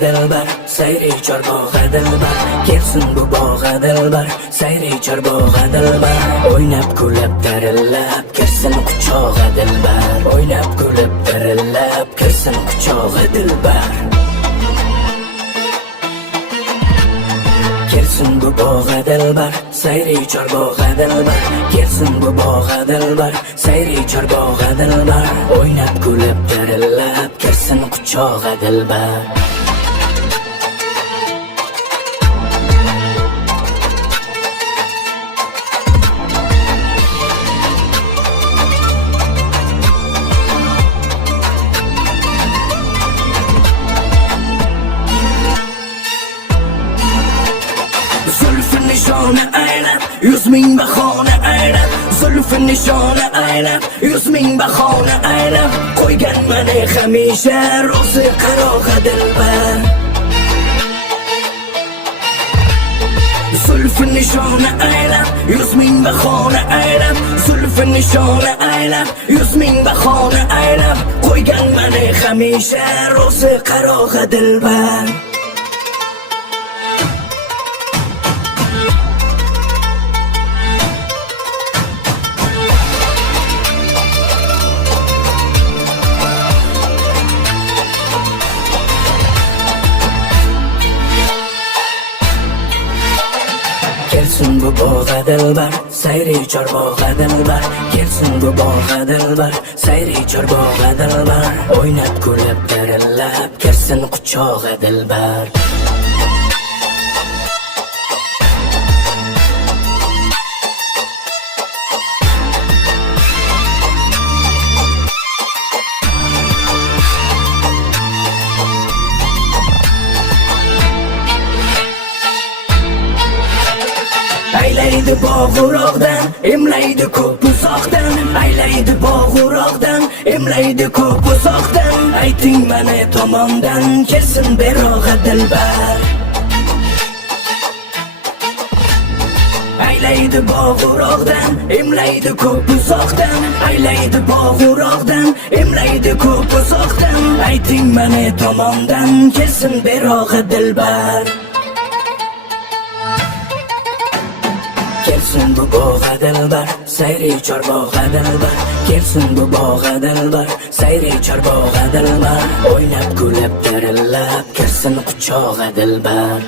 dilbar, sayri chorbog'a dilbar. Kelsin bu bog'a dilbar, sayri chorbog'a dilbar. O'ynab kulib darillab, kirsin quchog'a dilbar. O'ynab kulib darillab, kirsin quchog'a dilbar. Kelsin bu bog'a dilbar, sayri chorbog'a dilbar. Kelsin bu bog'a dilbar, sayri chorbog'a dilbar. O'ynab kulib darillab, kirsin quchog'a dilbar. Zulfü nişanı aylab, 100 ming bahona aylab. Zulfü nişanı aylab, 100 ming bahona aylab. Qo'ygan meni hamisha ro'zi qarog'a dilbar. Zulfü nişanı aylab, 100 ming bahona aylab. Zulfü nişanı aylab, 100 ming bahona aylab. Qo'ygan meni hamisha ro'zi qarog'a dilbar. Kelsin bu bog'a dilbar, sayri chorbog'a dilbar. Kelsin bu bog'a dilbar, sayri chorbog'a dilbar. O'ynab kulib darillab, kirsin quchog'a dilbar. Aylaydi bog'uroqdan, emlaydi ko'p uzoqdan. Aylaydi bog'uroqdan, emlaydi ko'p uzoqdan. Ayting mani tomondan, kelsin berog'a dilbar. Aylaydi bog'uroqdan, emlaydi ko'p uzoqdan. Aylaydi bog'uroqdan, emlaydi ko'p uzoqdan. Ayting mani tomondan, kelsin berog'a dilbar. Kelsin bu bog'a dilbar, sayri chorbog'a dilbar. Kelsin bu bog'a dilbar, sayri chorbog'a dilbar. O'ynab kulib darillab, kirsin quchog'a dilbar.